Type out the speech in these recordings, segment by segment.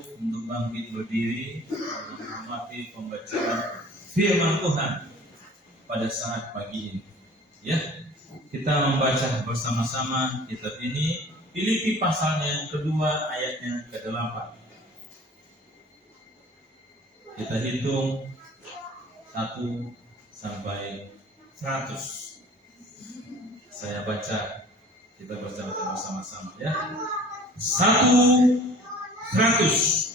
untuk bangkit berdiri dan menghormati pembacaan firman Tuhan pada saat pagi ini. Ya, kita membaca bersama-sama kitab ini, Filipi pasalnya yang kedua ayatnya ke-8. Kita hitung 1 sampai 100. Saya baca, kita baca bersama-sama ya. 1, 100.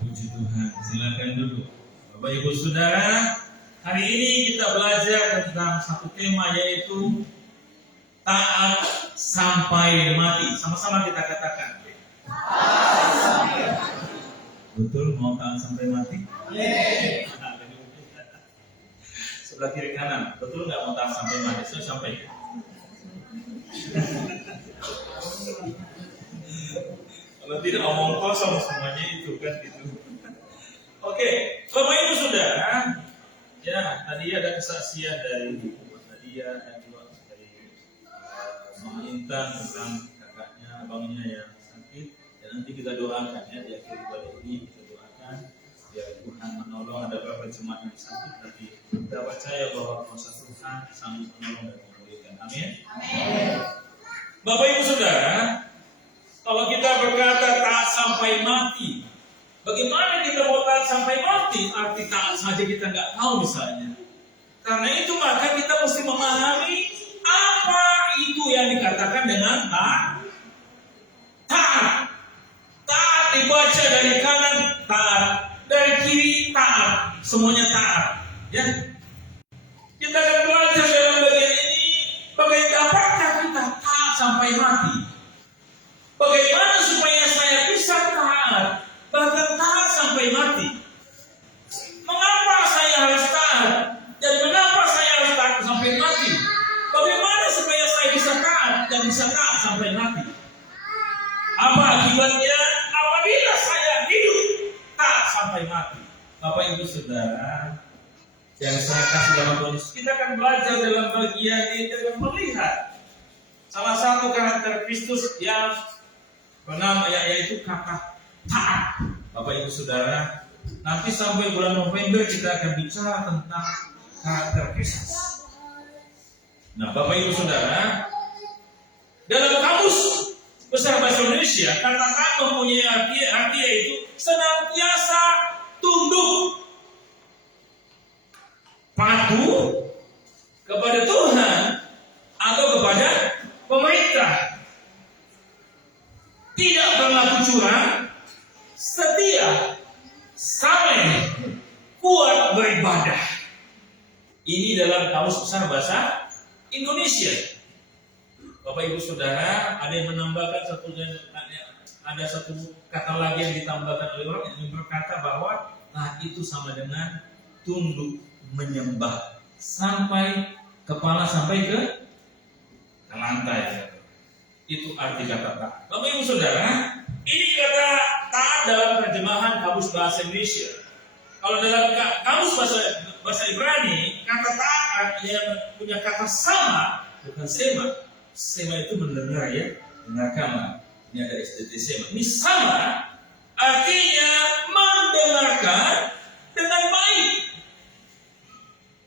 Puji Tuhan, silakan duduk. Bapak Ibu Saudara, hari ini kita belajar tentang satu tema, yaitu taat sampai mati. Sama-sama kita katakan. Betul, mau taat sampai mati? Sebelah kiri kanan, betul nggak mau taat sampai mati? Saya sampaikan. Kalau tidak omong kosong semuanya itu kan gitu. Oke, Bapak Ibu Saudara, ya tadi ada kesaksian dari Nadia dan juga dari Mama Intan tentang kakaknya, abangnya yang sakit. Dan nanti kita doakan ya, di akhir ibadah ini kita doakan biar Tuhan menolong. Ada beberapa jemaat yang sakit, tapi kita percaya bahwa kuasa Tuhan sanggup menolong dan memulihkan. Amin. Amin. Bapak Ibu Saudara, kalau kita berkata taat sampai mati, bagaimana kita mau taat sampai mati? Arti taat saja kita nggak tahu misalnya. Karena itu maka kita mesti memahami apa itu yang dikatakan dengan taat. Taat. Taat dibaca dari kanan taat, dari kiri taat, semuanya taat. Ya. Kita akan belajar dalam bagian ini bagaimana kita taat sampai mati. Bagaimana supaya saya bisa taat, bahkan taat sampai mati? Mengapa saya harus taat? Dan mengapa saya harus taat sampai mati? Bagaimana supaya saya bisa taat dan bisa taat sampai mati? Apa akibatnya apabila saya hidup taat sampai mati? Bapak Ibu Saudara, yang saya kasih dalam Tuhan, kita akan belajar dalam bagian ini dan melihat salah satu karakter Kristus yang bernama yaitu kata taat. Bapak Ibu Saudara, nanti sampai bulan November kita akan bicara tentang karakter Kristus. Nah, Bapak Ibu Saudara, dalam kamus besar bahasa Indonesia, kata taat mempunyai arti yaitu senantiasa tunduk, patuh kepada Tuhan atau kepada pemerintah, tidak berlaku curang, setia, saling, kuat beribadah. Ini dalam kamus besar bahasa Indonesia. Bapak Ibu Saudara, ada yang menambahkan ada satu kata lagi yang ditambahkan oleh orang yang berkata bahwa itu sama dengan tunduk menyembah sampai kepala sampai ke lantai. Itu arti kata taat. Bapak Ibu Saudara, ini kata taat dalam terjemahan kamus bahasa Indonesia. Kalau dalam kamus bahasa Ibrani, kata taat yang punya kata sama, bukan sema. Sema itu mendengar ya, dengarkanlah. Ini ada STT sema. Ini sama, artinya mendengarkan dengan baik.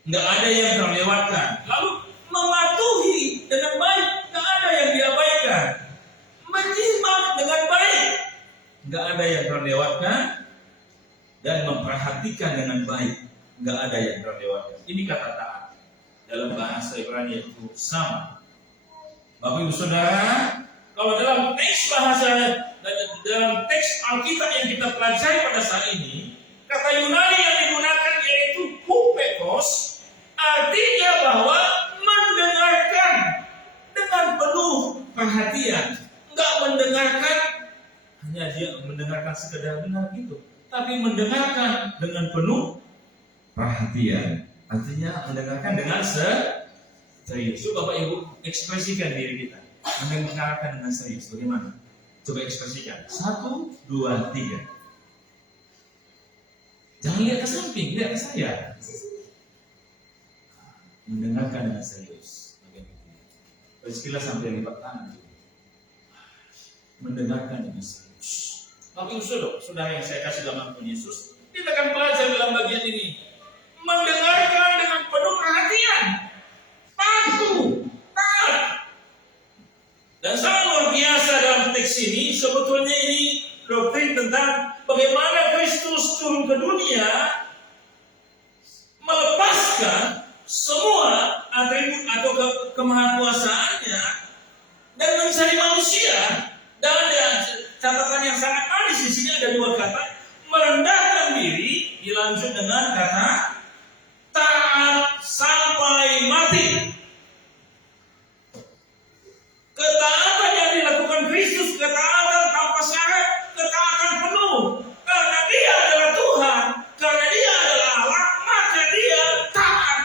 Nggak ada yang terlewatkan. Lalu mematuhi dengan baik, nggak ada yang diabaikan. Menyimak dengan baik, nggak ada yang terlewatkan. Dan memperhatikan dengan baik, nggak ada yang terlewatkan. Ini kata taat dalam bahasa Ibrani itu sama. Bapak Ibu Saudara, kalau dalam teks Alkitab yang kita pelajari pada saat ini, kata Yunani yang digunakan yaitu hupekos, artinya bahwa mendengarkan dengan penuh perhatian. Enggak mendengarkan hanya dia mendengarkan sekedar dengar gitu, tapi mendengarkan dengan penuh perhatian. Artinya mendengarkan dengan serius. Coba Bapak Ibu ekspresikan diri kita. Mendengarkan dengan serius. Bagaimana? Coba ekspresikan. 1, 2, 3. Jangan lihat ke samping, lihat ke saya. mendengarkan dengan serius. Sekilas sampai lipat tangan. Mendengarkan dengan serius. Tapi saudara yang saya kasih dalam Tuhan Yesus, kita akan belajar dalam bagian ini. Mendengarkan dengan penuh perhatian, patuh, taat. Dan sangat luar biasa dalam teks ini, sebetulnya ini doktrin tentang bagaimana Kristus turun ke dunia, melepaskan semua atribut atau kemahakuasaannya dan mencari manusia. Dan ada catatan yang sangat manis di sini, ada dua kata, merendahkan diri, dilanjut dengan kata taat sampai mati. Ketaatan yang dilakukan Kristus, ketaatan tanpa syarat, ketaatan penuh. Karena Dia adalah Tuhan, karena Dia adalah Allah, maka Dia taat.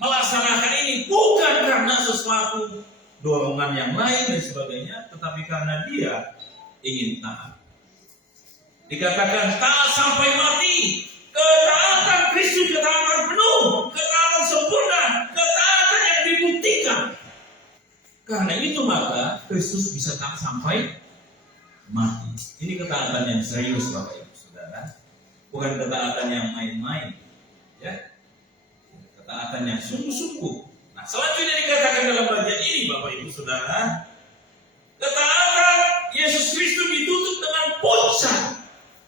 Melaksanakan ini bukan karena sesuatu dorongan yang lain dan sebagainya, tetapi karena Dia ingin taat. Dikatakan taat sampai mati. Ketaatan Kristus, ketaatan penuh, ketaatan sempurna, ketaatan yang dibuktikan. Karena itu maka Kristus bisa taat sampai mati. Ini ketaatan yang serius, Bapak Ibu Saudara. Bukan ketaatan yang main-main, ya. Ketaatan yang sungguh-sungguh. Nah, selanjutnya dikatakan dalam bagian ini, Bapak Ibu Saudara, ketaatan Yesus Kristus ditutup dengan puncak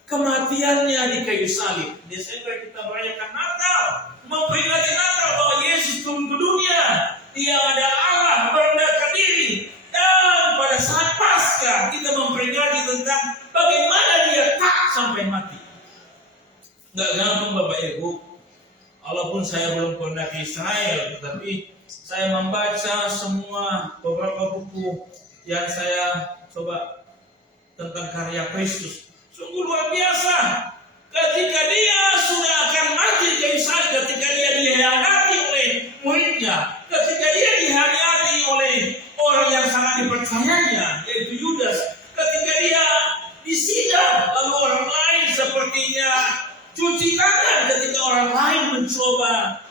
kematiannya di kayu salib. Desember kita merayakan Natal, memperingati Natal bahwa Yesus turun ke dunia. Dia adalah Allah, merendahkan diri. Dan pada saat Paskah kita memperingati tentang bagaimana Dia taat sampai mati. Nggak gampang, Bapak Ibu. Walaupun saya belum pernah ke Israel, tetapi saya membaca semua beberapa buku yang saya coba tentang karya Kristus. Sungguh luar biasa. Ketika Dia sudah akan mati di kayu salib, ketika Dia dihianati oleh muridnya, ketika Dia dihianati oleh orang yang sangat dipercayanya, yaitu Yudas, ketika Dia disidang, lalu orang lain sepertinya cuci tangan ketika orang lain mencoba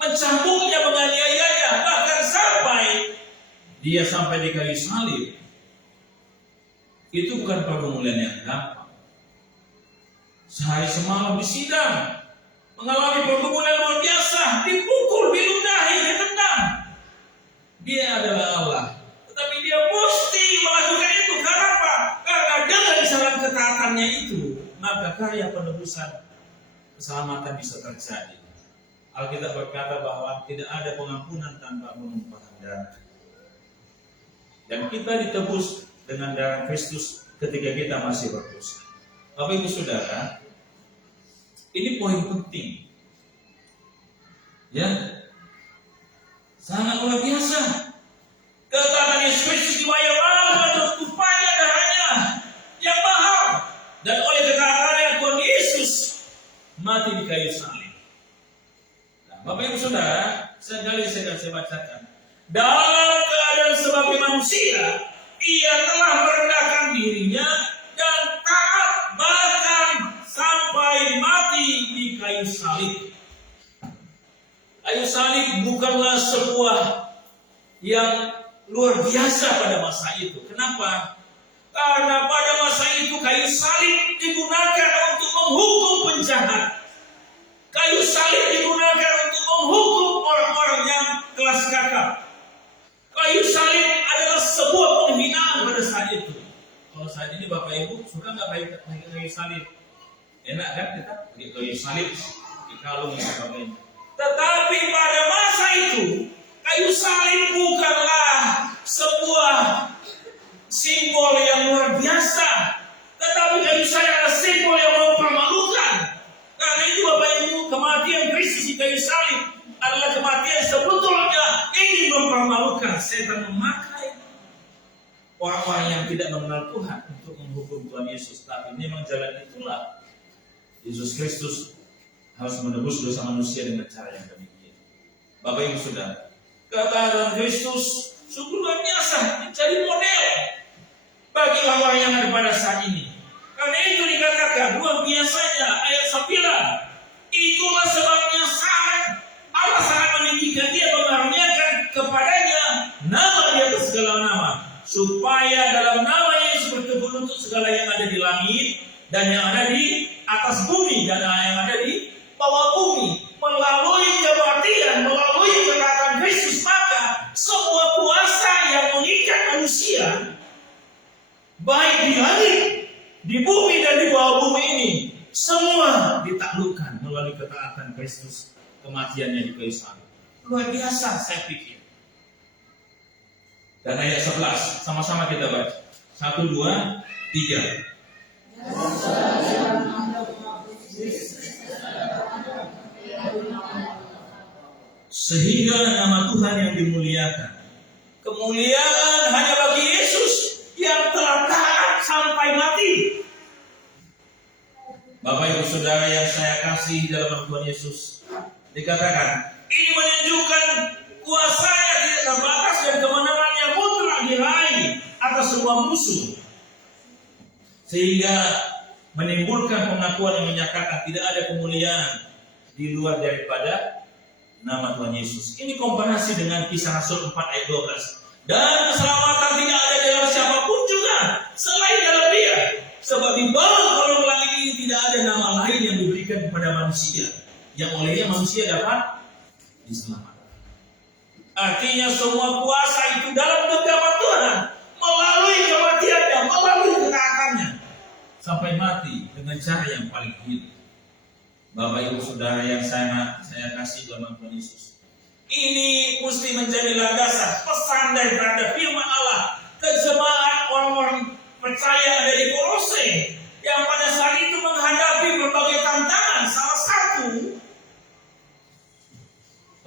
mencambuknya, menganiayanya, bahkan sampai Dia sampai di kayu salib. Itu bukan pergumulan yang gampang. Sehari semalam disidang, mengalami pergumulan luar biasa, dipukul, diludahi, ditendang. Dia adalah Allah, tetapi Dia mesti melakukan itu. Karena apa? Karena dengan jalan ketaatannya itu, maka karya penebusan keselamatan bisa terjadi. Alkitab berkata bahwa tidak ada pengampunan tanpa penumpahan darah. Dan kita ditebus dengan darah Kristus ketika kita masih berdosa. Bapak Ibu Saudara, ini poin penting. Ya, sangat luar biasa. Ketaatan Yesus Kristus dibayar mahal untuk upaya darahnya yang mahal. Dan oleh ketaatannya Tuhan Yesus mati di kayu salib. Nah, Bapak Ibu Saudara, sekali saya bacakan. Dalam keadaan sebagai manusia, Ia telah merendahkan dirinya dan taat bahkan sampai mati di kayu salib. Kayu salib bukanlah sebuah yang luar biasa pada masa itu. Kenapa? Karena pada masa itu kayu salib digunakan untuk menghukum penjahat. Kayu salib digunakan untuk menghukum orang-orang yang kelas kakap. Kayu salib adalah sebuah penghinaan pada saat itu. Kalau saat ini Bapak Ibu suka nggak pakai kayu salib? Enak kan kita pakai kayu salib, di kalung dan sebagainya. Tetapi pada masa itu kayu salib bukanlah sebuah simbol yang luar biasa, tetapi kayu salib adalah simbol yang mempermalukan. Karena itu Bapak Ibu, kematian Kristus di kayu salib adalah kematian sebetulnya ingin mempermalukan. Setan memakai orang-orang yang tidak mengenal Tuhan untuk menghukum Tuhan Yesus. Tapi memang jalan itulah Yesus Kristus harus menebus dosa manusia dengan cara yang demikian. Bapak Ibu Saudara, ketaatan Kristus sungguh luar biasa, menjadi model bagi orang yang ada pada saat ini. Karena itu dikatakan luar biasanya ayat 9. Itulah sebabnya sangat Allah dan yang ada di atas bumi dan yang ada di bawah bumi. Melalui kematian, melalui kekalahan Kristus, maka semua kuasa yang mengikat manusia, baik di langit, di bumi dan di bawah bumi ini, semua ditaklukkan melalui ketaatan Kristus, kematiannya di kayu salib. Luar biasa saya pikir. Dan ayat 11, sama-sama kita baca. 1, 2, 3. Sehingga nama Tuhan yang dimuliakan. Kemuliaan hanya bagi Yesus yang telah taat sampai mati. Bapak Ibu Saudara yang saya kasih dalam Tuhan Yesus, dikatakan ini menunjukkan kuasanya tidak terbatas dan kemenangannya mutlak diraih atas semua musuh, sehingga menimbulkan pengakuan yang menyatakan tidak ada kemuliaan di luar daripada nama Tuhan Yesus. Ini komparasi dengan Kisah Rasul 4 ayat 12. Dan keselamatan tidak ada dalam siapapun juga selain dalam Dia, sebab di bawah kolong langit ini tidak ada nama lain yang diberikan kepada manusia yang olehnya manusia dapat diselamatkan. Artinya semua kuasa itu dalam genggaman Tuhan, melalui kematiannya, melalui ketaatannya, sampai mati dengan cara yang paling hidup. Bapak Ibu Saudara yang saya kasih dalam Tuhan Yesus, ini mesti menjadi landasan pesan daripada firman Allah ke jemaat orang-orang percaya ada di Kolose yang pada saat itu menghadapi berbagai tantangan. Salah satu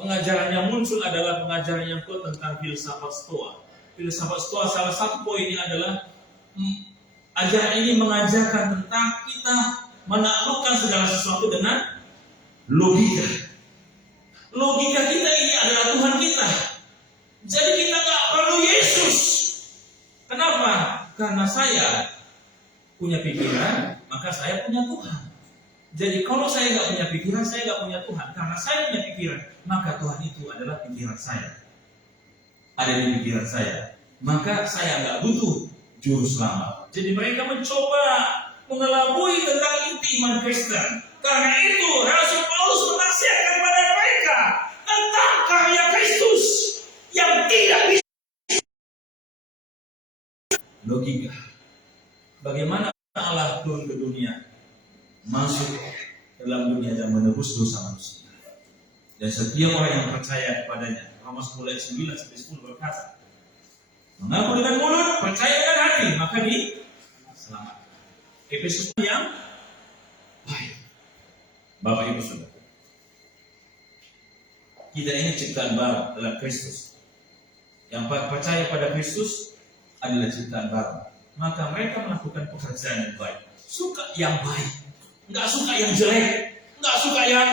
pengajaran yang muncul adalah pengajaran yang kuat tentang filsafat Stoa. Filsafat Stoa salah satu poinnya adalah ajaran ini mengajarkan tentang kita menaklukkan segala sesuatu dengan logika. Logika kita ini adalah Tuhan kita. Jadi kita nggak perlu Yesus. Kenapa? Karena saya punya pikiran, maka saya punya Tuhan. Jadi kalau saya nggak punya pikiran, saya nggak punya Tuhan. Karena saya punya pikiran, maka Tuhan itu adalah pikiran saya. Ada di pikiran saya. Maka saya nggak butuh juru selamat. Jadi mereka mencoba mengelabui tentang inti iman Kristen. Karena itu Rasul Paulus menasihatkan kepada mereka tentang karya Kristus yang tidak bisa logika. Bagaimana Allah turun ke dunia, masuk dalam dunia dan menebus dosa manusia. Dan setiap orang yang percaya kepadanya, Roma 9-10 berkata, mengaku dengan mulut, percaya dengan hati, maka diselamatkan. Efesus yang baik. Bapak Ibu Saudara, kita ini ciptaan baru dalam Kristus. Yang percaya pada Kristus adalah ciptaan baru. Maka mereka melakukan pekerjaan yang baik. Suka yang baik, nggak suka yang jelek, nggak suka yang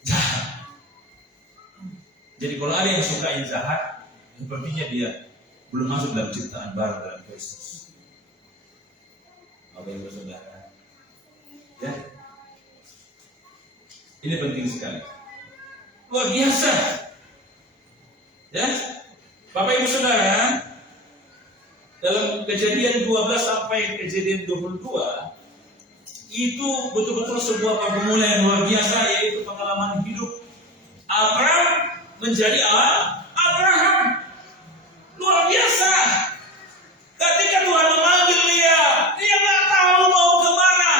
jahat. Jadi kalau ada yang suka yang jahat, sepertinya dia belum masuk dalam ciptaan baru dalam Kristus. Bapak Ibu Saudara, ya, ini penting sekali, luar biasa, ya, Bapak Ibu Saudara. Dalam Kejadian 12 sampai Kejadian 22 itu betul-betul sebuah pergumulan yang luar biasa, yaitu pengalaman hidup Abraham menjadi Abraham. Luar biasa. Ketika Tuhan memanggil dia nggak tahu mau kemana.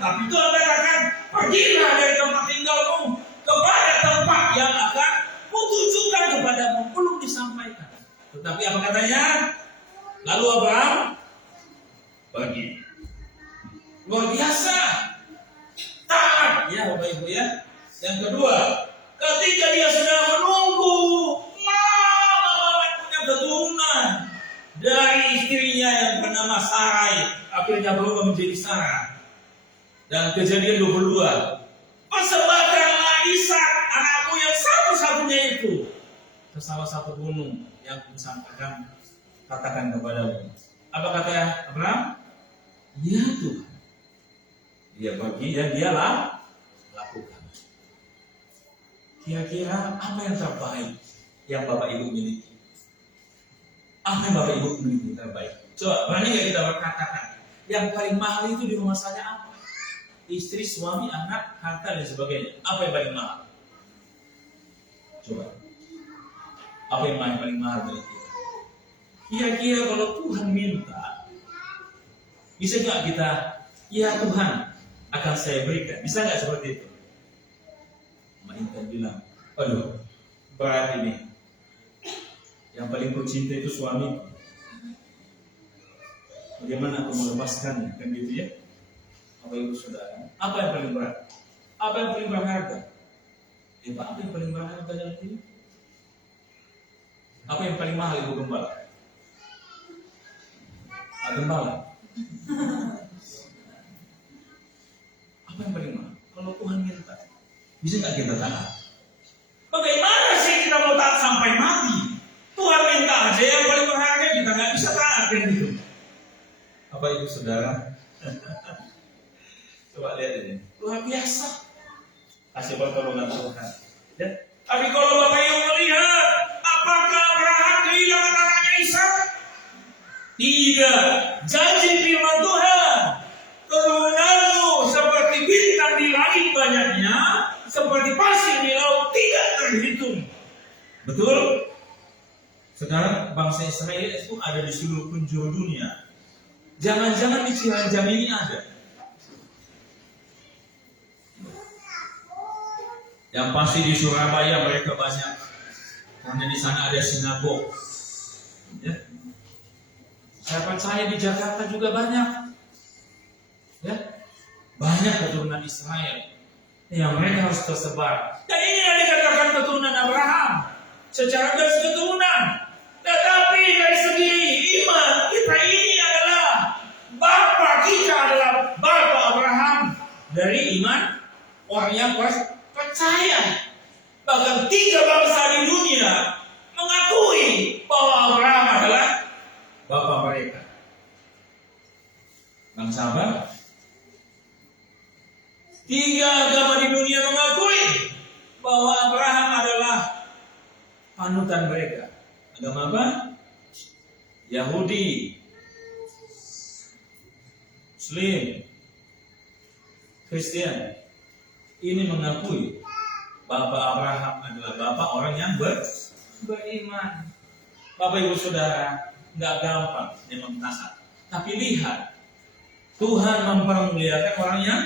Tapi Tuhan katakan, pergilah dari tempat tinggalmu kepada tempat yang akan kutunjukkan kepadamu. Belum disampaikan. Tetapi apa katanya? Lalu Abraham pergi. Luar biasa. Taat, ya Bapak Ibu ya. Yang kedua, ketika dia sudah menunggu lama punya keturunan dari istrinya yang bernama Sarai, akhirnya berubah menjadi Sarah. Dan Kejadian 22, persembahkanlah Ishak anakmu yang satu-satunya itu ke salah satu gunung yang kusampaikan, katakan kepadamu. Apa kata Abraham? Ya Tuhan. Dia pergi dan dia lakukan. Kira-kira apa yang terbaik yang Bapak Ibu miliki? Apa yang Bapak Ibu miliki terbaik? Coba, berani nggak kita berkatakan? Yang paling mahal itu di rumah saya apa? Istri, suami, anak, harta, dan sebagainya. Apa yang paling mahal? Coba. Apa yang paling mahal bagi kita? Kira-kira kalau Tuhan minta, bisa nggak kita, ya Tuhan, akan saya berikan? Bisa nggak seperti itu? Intan bilang, aduh, berat ini. Yang paling kucinta itu suami. Bagaimana aku melepaskannya? Kan gitu ya? Apa itu saudara? Apa yang paling berat? Apa yang paling berharga? Apa yang paling berharga dalam hidup? Apa yang paling mahal Ibu Gembala? Gembala. Apa yang paling mahal? Kalau Tuhan minta, bisa nggak kita taat? Bagaimana sih kita mau taat sampai mati? Tuhan minta aja yang paling berharga, kita nggak bisa taat kan gitu. Apa itu saudara? Coba lihat ini, luar biasa. Kasih pertolongan Tuhan. Ya. Tapi kalau Bapak Ibu melihat, apakah Abraham kehilangan anaknya Ishak? Tidak. Janji firman Tuhan, turunanmu seperti bintang di langit banyaknya, seperti pasir di laut tidak terhitung. Betul? Sekarang bangsa Israel itu ada di seluruh penjuru dunia. Jangan-jangan di Cianjur ini ada. Yang pasti di Surabaya mereka banyak, karena di sana ada sinagog. Ya. Saya percaya di Jakarta juga banyak. Ya. Banyak keturunan Israel yang mereka harus tersebar. Dan ini yang dikatakan keturunan Abraham. Secara garis keturunan. Tetapi dari segi iman, kita ini adalah Bapa kita adalah Bapa Abraham. Dari iman, orang yang percaya. Bahkan 3 bangsa di dunia mengakui bahwa Abraham adalah Bapa mereka. Bangsa apa? 3 agama di dunia mengakui bahwa Abraham adalah panutan mereka. Agama apa? Yahudi, Muslim, Kristen. Ini mengakui Bapak Abraham adalah Bapak orang yang beriman. Bapak Ibu Saudara, nggak gampang memang taat. Tapi lihat, Tuhan mempermuliakan orang yang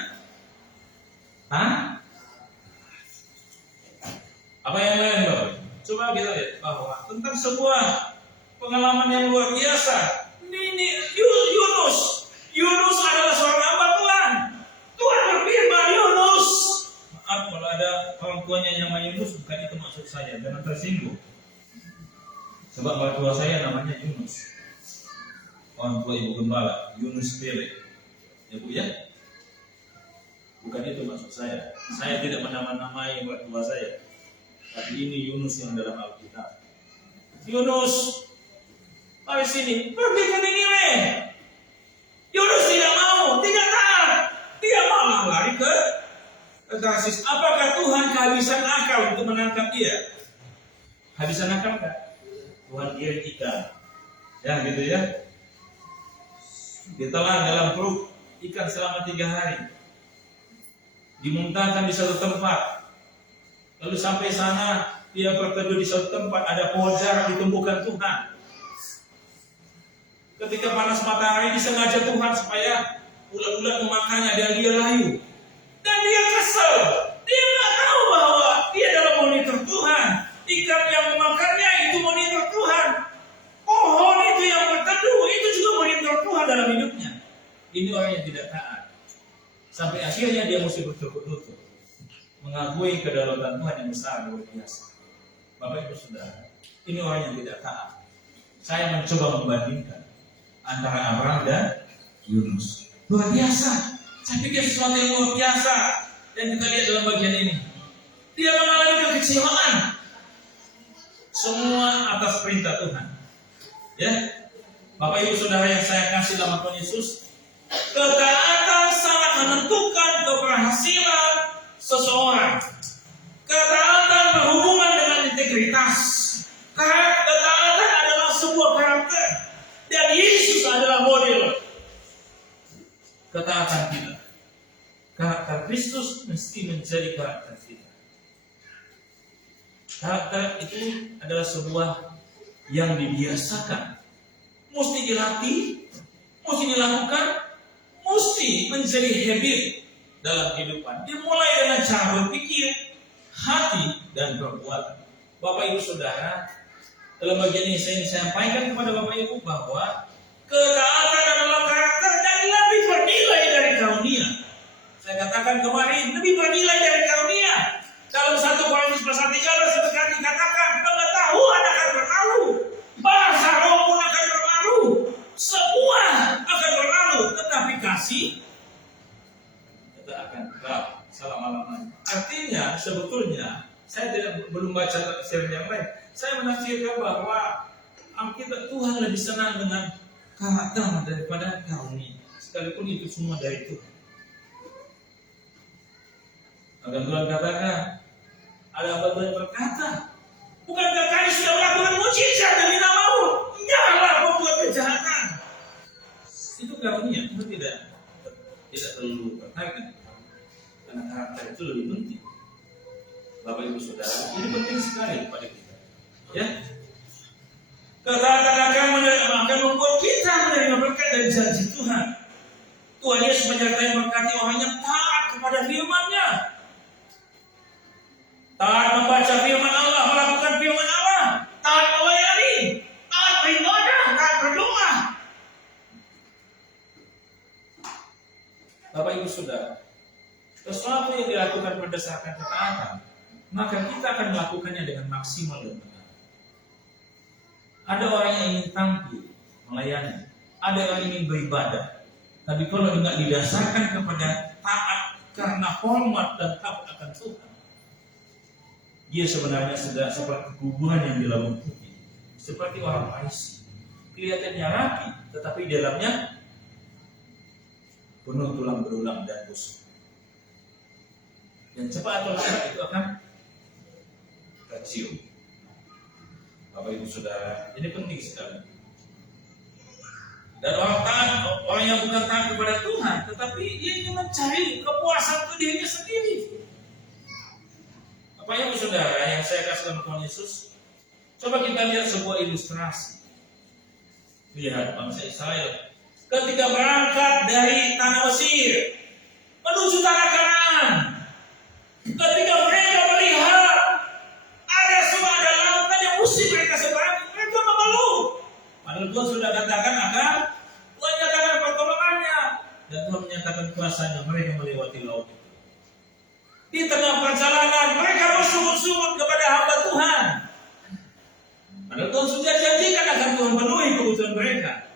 apa yang lain Bapak? Coba kita lihat bahwa tentang sebuah pengalaman yang luar biasa. Ini Yunus adalah seorang hamba Tuhan. Tuhan berfirman, Yunus. Maaf kalau ada orang tuanya yang namanya Yunus, bukan itu maksud saya, jangan tersinggung. Sebab orang tua saya namanya Yunus. Orang tua Ibu Gembala, Yunus Pele. Ya Bu ya? Bukan itu maksud saya. Saya tidak menamai orang tua saya. Tapi ini Yunus yang dalam Alkitab. Yunus, mari sini, pergi ke Niniwe. Yunus tidak mau, tidak taat. Dia malah lari ke Tarsis. Apakah Tuhan kehabisan akal untuk menangkap dia? Habisan akal enggak? Tuhan kirim ikan. Ya gitu ya. Ditelan dalam perut ikan selama 3 hari. Dimuntahkan di satu tempat. Lalu sampai sana dia berteduh di suatu tempat, ada pohon zarah ditumbuhkan Tuhan. Ketika panas matahari disengaja Tuhan supaya ulat-ulat memakannya dan dia layu. Dan dia kesel. Dia nggak tahu bahwa dia adalah monitor Tuhan. Ikan yang memakannya itu monitor Tuhan. Pohon itu yang berteduh itu juga monitor Tuhan dalam hidupnya. Ini orang yang tidak taat. Sampai akhirnya dia mesti bertukuk-tukuk. Mengakui kedaulatan Tuhan yang besar luar biasa. Bapak Ibu Saudara, ini orang yang tidak taat. Saya mencoba membandingkan antara Abraham dan Yunus. Luar biasa. Saya pikir sesuatu yang luar biasa yang kita lihat dalam bagian ini. Dia mengalami kekecewaan. Semua atas perintah Tuhan. Ya, Bapak Ibu Saudara yang saya kasih dalam Tuhan Yesus, ketaatan sangat menentukan keberhasilan seseorang. Ketaatan berhubungan dengan integritas. Ketaatan adalah sebuah karakter. Dan Yesus adalah karakter Kristus mesti menjadi karakter kita. Karakter itu adalah sebuah yang dibiasakan, mesti dilatih, mesti dilakukan, mesti menjadi habit dalam kehidupan. Dimulai dengan cara berpikir, hati, dan perbuatan. Bapak Ibu Saudara, dalam bagian ini saya sampaikan kepada Bapak Ibu bahwa ketaatan adalah karakter dan lebih bernilai dari karunia. Saya katakan kemarin, lebih bernilai dari karunia. Dalam 1 Korintus pasal 13 seperti dikatakan, pengetahuan akan berlalu, bahasa roh pun akan berlalu, semua akan berlalu, tetapi kasih tetap akan tetap selama-lamanya. Artinya sebetulnya saya belum baca tafsir yang lain. Saya menafsirkan bahwa Alkitab Tuhan lebih senang dengan karakter daripada karunia, sekalipun itu semua dari Tuhan. Maka Tuhan katakan, ada hamba Tuhan berkata, bukankah kami sudah melakukan mujizat demi nama-Mu? Janganlah membuat kejahatan. Itu karunia, itu tidak perlu berkaitan, karena karakter itu lebih penting. Bapak Ibu Saudara, ini penting sekali pada kita. Ya, ketaatan akan membuat kita menerima berkat dari janji Tuhan. Tuhan Yesus menyertai berkati orang yang taat kepada firman-Nya. Taat membaca firman Allah, melakukan firman Allah, taat melayani, taat beribadah, taat berdoa. Bapak Ibu Saudara, sesuatu yang dilakukan berdasarkan ketaatan, maka kita akan melakukannya dengan maksimal dan benar. Ada orang yang ingin tampil, melayani, ada orang yang ingin beribadah, tapi kalau tidak didasarkan kepada taat karena hormat dan takut akan Tuhan, dia sebenarnya sudah seperti kuburan yang dilabung putih, seperti orang Parisi. Kelihatannya rapi, tetapi dalamnya penuh tulang belulang dan busuk. Dan cepat atau lambat itu akan tercium. Bapak Ibu Saudara, ini penting sekali. Dan orang yang bukan taat kepada Tuhan, tetapi dia ingin mencari kepuasan untuk dirinya sendiri. Bapak Ibu Saudara yang saya kasih sama Tuhan Yesus, coba kita lihat sebuah ilustrasi. Lihat bangsa Israel ketika berangkat dari tanah Mesir menuju tanah Kanaan, ketika mereka melihat ada lautan yang mesti mereka seberangi, mereka mengeluh. Padahal Tuhan sudah katakan akan Tuhan nyatakan pertolongannya, dan Tuhan menyatakan kuasanya, mereka melewati laut itu. Di tengah perjalanan mereka bersungut-sungut kepada hamba Tuhan. Padahal Tuhan sudah janjikan akan Tuhan penuhi kebutuhan mereka.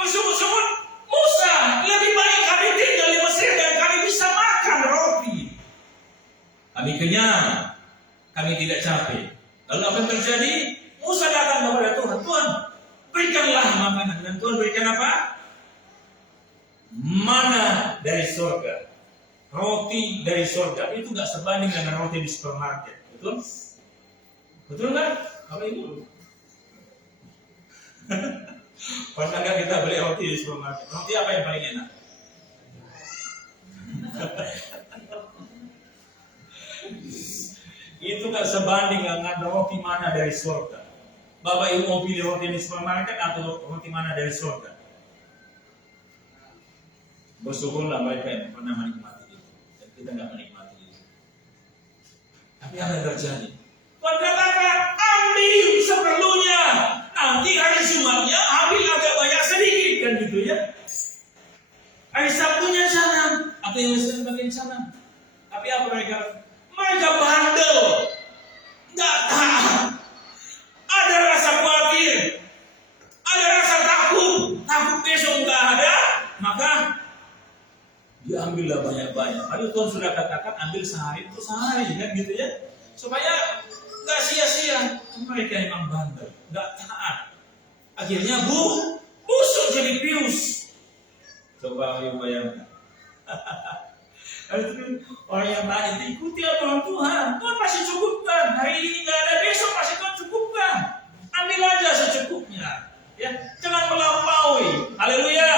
Bersungut-sungut, Musa, lebih baik kami tinggal di Mesir dan kami bisa makan roti. Kami kenyang, kami tidak capek. Lalu apa yang terjadi? Musa datang kepada Tuhan, Tuhan berikanlah makanan. Dan Tuhan berikan apa? Mana dari surga, roti dari surga. Itu gak sebanding dengan roti di supermarket. Betul? Betul kan? Apa itu? Pernah gak kita beli roti di supermarket? Roti apa yang paling enak? Itu gak sebanding dengan roti mana dari surga. Bapak Ibu mau pilih roti di supermarket atau roti mana dari surga? Bersyukurlah mereka yang pernah menikmati itu, dan kita nggak menikmati itu. Tapi apa yang terjadi? Tuhan katakan, ambil seperlunya. Nanti hari Jumatnya ambil agak banyak sedikit, kan gitu ya. Hari Sabtunya jangan. Apa yang sering bagian sana? Tapi apa mereka? Mereka bandel, nggak tahan. Ada rasa khawatir, ada rasa takut besok nggak ada, maka diambillah banyak-banyak. Padahal Tuhan sudah katakan ambil sehari itu sehari, kan gitu ya, supaya nggak sia-sia. Mereka memang bandel, nggak taat. Akhirnya busuk jadi virus. Coba ayo bayangkan. Orang yang taat itu ikuti aturan Tuhan. Tuhan masih cukupkan. Hari ini nggak ada, besok masih Tuhan cukupkan. Ambil aja secukupnya. Ya, jangan melampaui. Haleluya.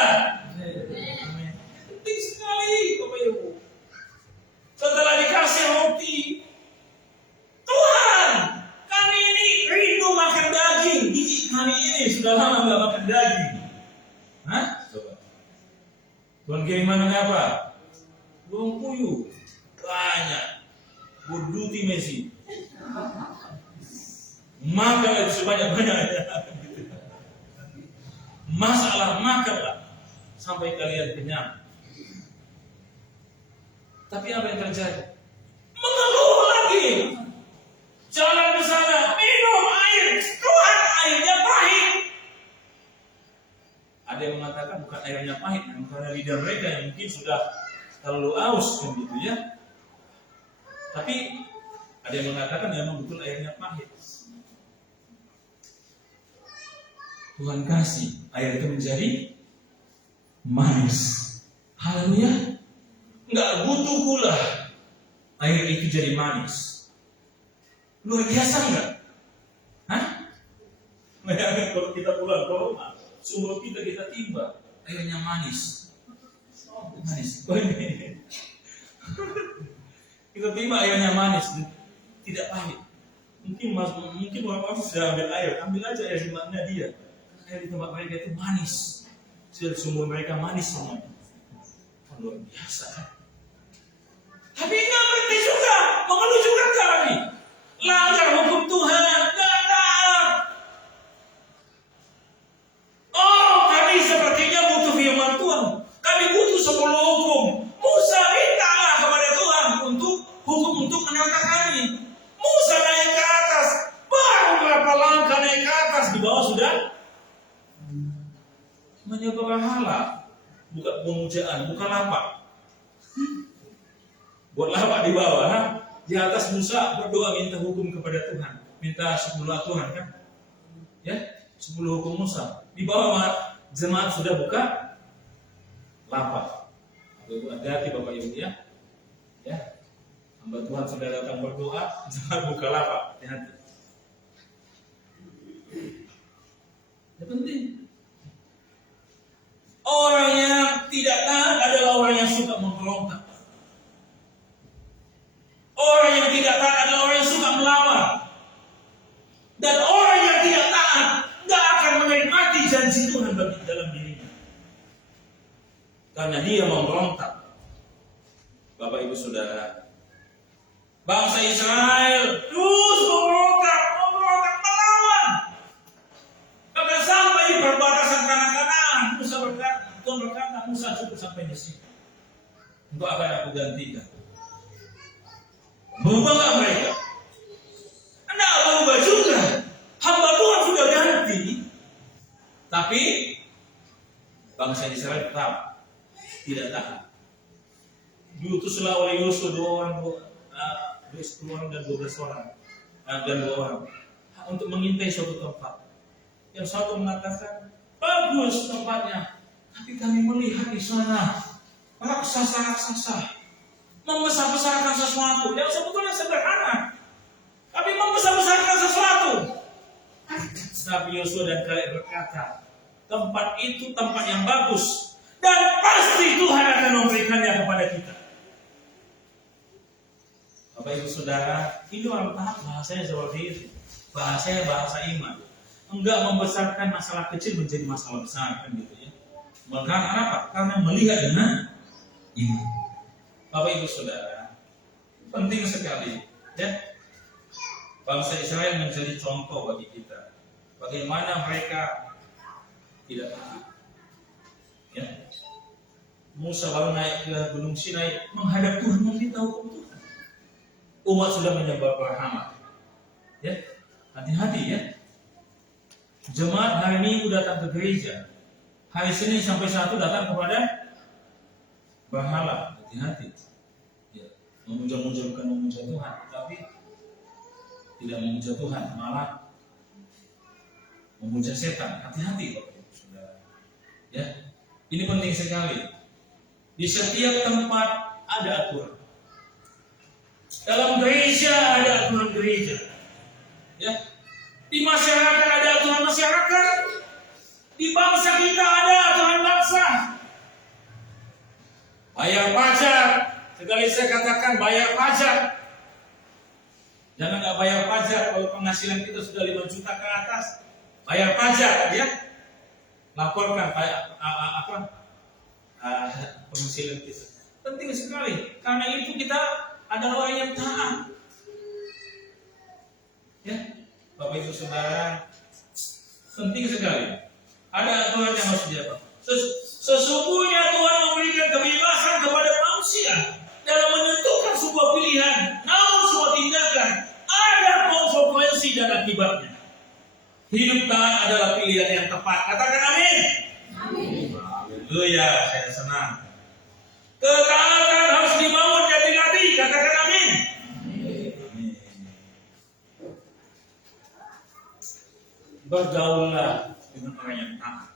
Penting sekali, Bapak Ibu. Pengiriman apa? Buang puyuh. Banyak. Burduti Messi. Makan lagi sebanyak-banyaknya. Masalah makanlah sampai kalian kenyang. Tapi apa yang terjadi? Mengeluh lagi. Jalan ke sana, minum air. Tuhan, airnya pahit. Ada yang mengatakan bukan airnya pahit, karena lidah mereka yang mungkin sudah terlalu aus kan gitu ya. Tapi ada yang mengatakan memang betul airnya pahit. Tuhan kasih air itu menjadi manis. Haleluya. Enggak butuh gula. Air itu jadi manis. Luar biasa enggak? Hah? Bayangkan kalau kita pulang ke rumah, sumur kita timba, airnya manis. Manis. Oh, ini. Kita timba airnya manis, tidak pahit. Mungkin orang sudah ambil aja air di mana dia. Air di tempat mereka itu manis. Sumur mereka manis semua. Luar biasa kan? Tapi nggak berhenti juga, mengeluh juga kami. Langgar hukum Tuhan, nggak taat. Oh, kami sepertinya butuh firman Tuhan. Kami butuh 10 hukum. Musa mintalah kepada Tuhan untuk hukum untuk menyertai kami. Musa naik ke atas, baru berapa langkah naik ke atas, di bawah sudah menyembah berhala, bukan pemujaan, bukan lapak. Buat lapak di bawah, di atas Musa berdoa minta hukum kepada Tuhan, minta 10 aturan kan, ya 10 hukum Musa. Di bawah jemaat sudah buka lapak. Hati-hati Bapak Ibu ya, hamba Tuhan sudah datang berdoa, jemaat buka lapak, hati-hati. Yang penting. Orang yang tidak taat adalah orang yang suka memberontak. Orang yang tidak taat adalah orang yang suka melawan. Dan orang yang tidak taat tidak akan menikmati janji Tuhan bagi dalam dirinya. Karena dia memberontak. Bapak Ibu Saudara, bangsa Israel terus memberontak, melawan. Bahkan sampai di perbatasan Kanaan, Musa berkata, Tuhan berkata, Musa cukup sampai di sini. Untuk apa yang aku gantikan? Berubah nggak mereka? Anda berubah juga. Hamba Tuhan sudah ganti. Tapi bangsa Israel tetap tidak tahan. Diutuslah oleh Yosua 10 orang dan 12 orang dan 2 orang untuk mengintai suatu tempat. Yang satu mengatakan bagus tempatnya, tapi kami melihat di sana raksasa membesar-besarkan sesuatu yang sebetulnya sederhana, tapi membesar-besarkan sesuatu. Nabi Yosua dan Kaleb berkata, tempat itu tempat yang bagus dan pasti Tuhan akan memberikannya kepada kita. Bapak Ibu Saudara, ini orang taat bahasanya seperti itu. Bahasanya bahasa iman. Enggak membesarkan masalah kecil menjadi masalah besar kan gitu ya. Karena apa? Karena melihat dengan iman. Bapak Ibu Saudara, penting sekali ya. Bangsa Israel menjadi contoh bagi kita. Bagaimana mereka tidak taat. Ya. Musa baru naik ke Gunung Sinai menghadap Tuhan meminta hukum Tuhan. Umat sudah menyembah berhala. Ya, hati-hati ya. Jemaat hari Minggu datang ke gereja, hari Senin sampai Sabtu datang kepada berhala. Hati-hati. Ya, memuja-muja bukan memuja Tuhan, tapi tidak memuja Tuhan, malah memuja setan. Hati-hati Bapak Ibu Saudara. Ya, ini penting sekali. Di setiap tempat ada aturan. Dalam gereja ada aturan gereja. Ya. Di masyarakat ada aturan masyarakat. Di bangsa kita ada aturan bangsa. Bayar pajak. Sekali saya katakan bayar pajak. Jangan nggak bayar pajak kalau penghasilan kita sudah 5 juta ke atas. Bayar pajak ya. Laporkan penghasilan kita. Penting sekali. Karena itu kita adalah orang yang taat. Ya, Bapak Ibu Saudara, penting sekali. Ada aturan yang harus diapa. Sesungguhnya Tuhan memberikan kebebasan kepada manusia dalam menentukan sebuah pilihan, namun sebuah tindakan ada konsekuensi dan akibatnya. Hidup taat adalah pilihan yang tepat. Katakan amin. Amin. Haleluya, saya senang. Ketaatan harus dibangun dan dilatih. Katakan amin. Amin. Bergaullah dengan orang yang taat,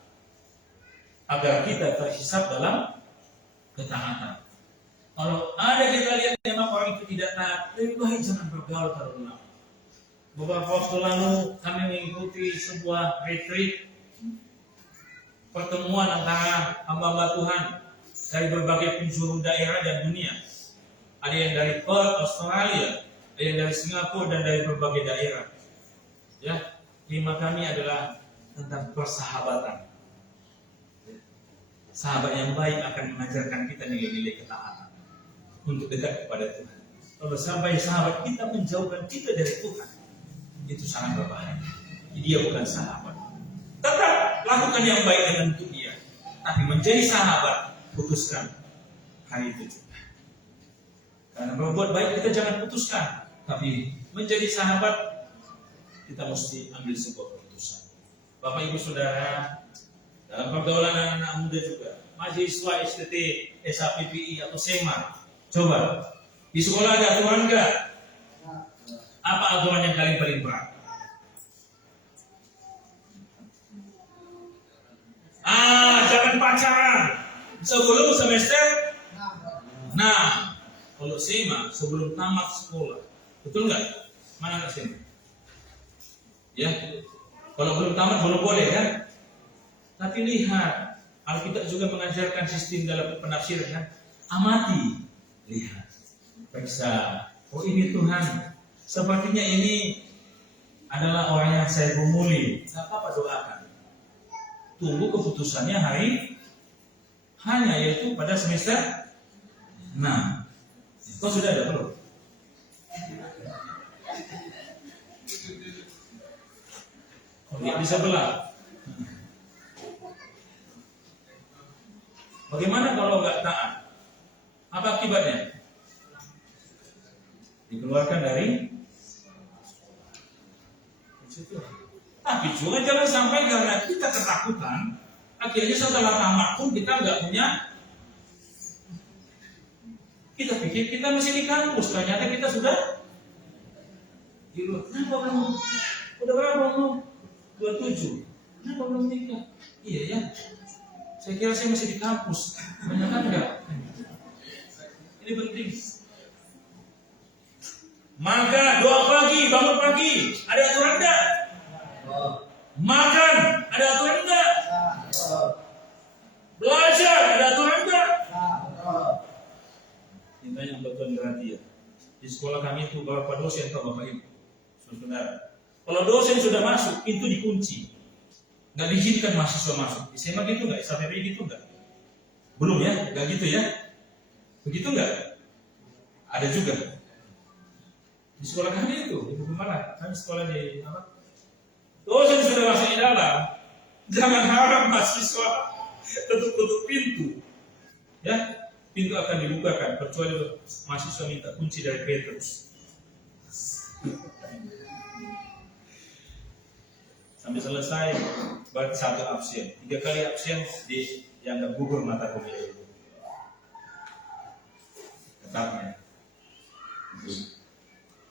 agar kita terhisap dalam ketaatan. Kalau ada kita lihat memang orang itu tidak taat, lebih baik jangan bergaul terlalu lama. Beberapa waktu lalu kami mengikuti sebuah retreat, pertemuan antara hamba-hamba Tuhan dari berbagai penjuru daerah dan dunia. Ada yang dari Perth, Australia, ada yang dari Singapura dan dari berbagai daerah. Ya, tema kami adalah tentang persahabatan. Sahabat yang baik akan mengajarkan kita nilai-nilai ketaatan untuk dekat kepada Tuhan. Kalau sampai sahabat kita menjauhkan kita dari Tuhan, itu sangat berbahaya. Dia bukan sahabat. Tetap lakukan yang baik dengan untuk dia, tapi menjadi sahabat, putuskan hari itu juga. Karena berbuat baik kita jangan putuskan, tapi menjadi sahabat kita mesti ambil sebuah keputusan. Bapak Ibu Saudara, dalam pergaulan anak-anak muda juga, mahasiswa STT, SAPPI atau SEMA, coba di sekolah ada aturan enggak? Apa aturan yang paling berat? Jangan pacaran sebelum semester. Nah, kalau SEMA sebelum tamat sekolah, betul nggak? Mana nggak SEMA? Ya, kalau belum tamat belum boleh kan? Tapi lihat, Alkitab juga mengajarkan sistem dalam penafsiran kan? Amati, lihat, periksa. Oh ini Tuhan, sepertinya ini adalah orang yang saya gumuli. Gak apa-apa, doakan. Tunggu keputusannya hanya yaitu pada semester 6. Kau sudah ada belum? Oh, lihat di sebelah. Bagaimana kalau nggak taat? Apa akibatnya? Dikeluarkan dari situ. Tapi juga jangan sampai karena kita ketakutan, akhirnya setelah tamat pun kita nggak punya. Kita pikir kita masih di kampus, ternyata kita sudah di luar. Kenapa belum? Udah berapa umur? 27. Kenapa belum nikah? Iya ya. Saya kira saya masih di kampus. Banyak kan enggak? Ini penting. Maka doa pagi, bangun pagi, ada aturan enggak? Makan, ada aturan enggak? Belajar, ada aturan enggak? Ini yang betul perhatian. Di sekolah kami itu beberapa dosen atau Bapak Ibu, saudara. Kalau dosen sudah masuk, pintu dikunci. Nggak diizinkan mahasiswa masuk. Di SMA gitu nggak? SAPPI gitu nggak? Belum ya? Nggak gitu ya? Begitu nggak? Ada juga. Di sekolah kami itu, di Bukit kami sekolah di apa? Dosen sudah masuk di dalam, jangan harap mahasiswa tutup pintu. Ya, pintu akan dibukakan kecuali mahasiswa minta kunci dari Petrus. Sampai selesai berarti 1 absen. 3 kali absen dianggap gugur mata kuliah itu. Ketatnya.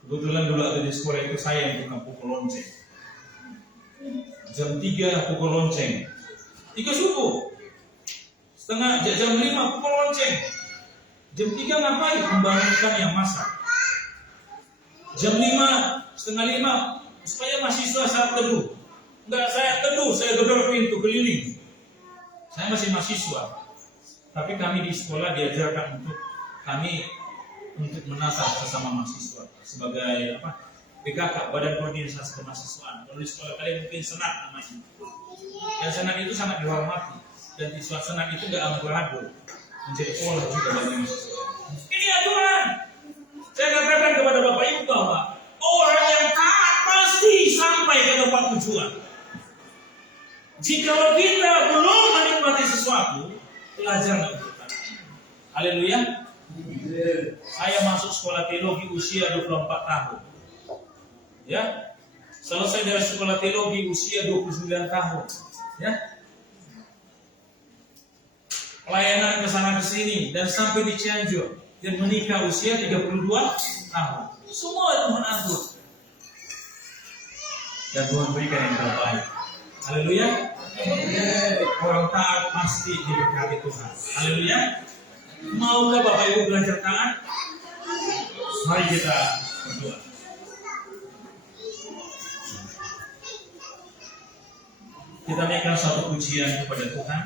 Kebetulan dulu ada di sekolah itu saya yang tukang pukul lonceng. Jam 3 pukul lonceng. 3 subuh. Jam 5 pukul lonceng. Jam 3 ngapain? Membangunkan yang masak. Jam 5, setengah 5 supaya mahasiswa saat teduh. Enggak, saya teduh, saya gedor pintu keliling. Saya masih mahasiswa. Tapi kami di sekolah diajarkan untuk menata sesama mahasiswa sebagai apa? PKK, Badan Koordinasi Kemahasiswaan. Kalau di sekolah kalian mungkin senat namanya. Dan senat itu sangat dihormati. dan iswat senang itu nggak amburadul, menjadi pola juga bagi mahasiswa. Ini aturan. Saya katakan kepada Bapak Ibu bahwa orang yang taat pasti sampai ke tempat tujuan. Jika kita belum menikmati sesuatu, belajarlah untuk taat. Haleluya. Saya masuk sekolah teologi usia 24 tahun. Ya. Selesai dari sekolah teologi usia 29 tahun. Ya. Pelayanan ke sana ke sini dan sampai di Cianjur dan menikah usia 32 tahun. Semua Tuhan atur. Dan Tuhan berikan yang terbaik. Haleluya. Orang taat pasti diberkati Tuhan. Haleluya. Maukah Bapak Ibu belajar taat? Mari kita berdoa. Kita naikkan suatu pujian kepada Tuhan.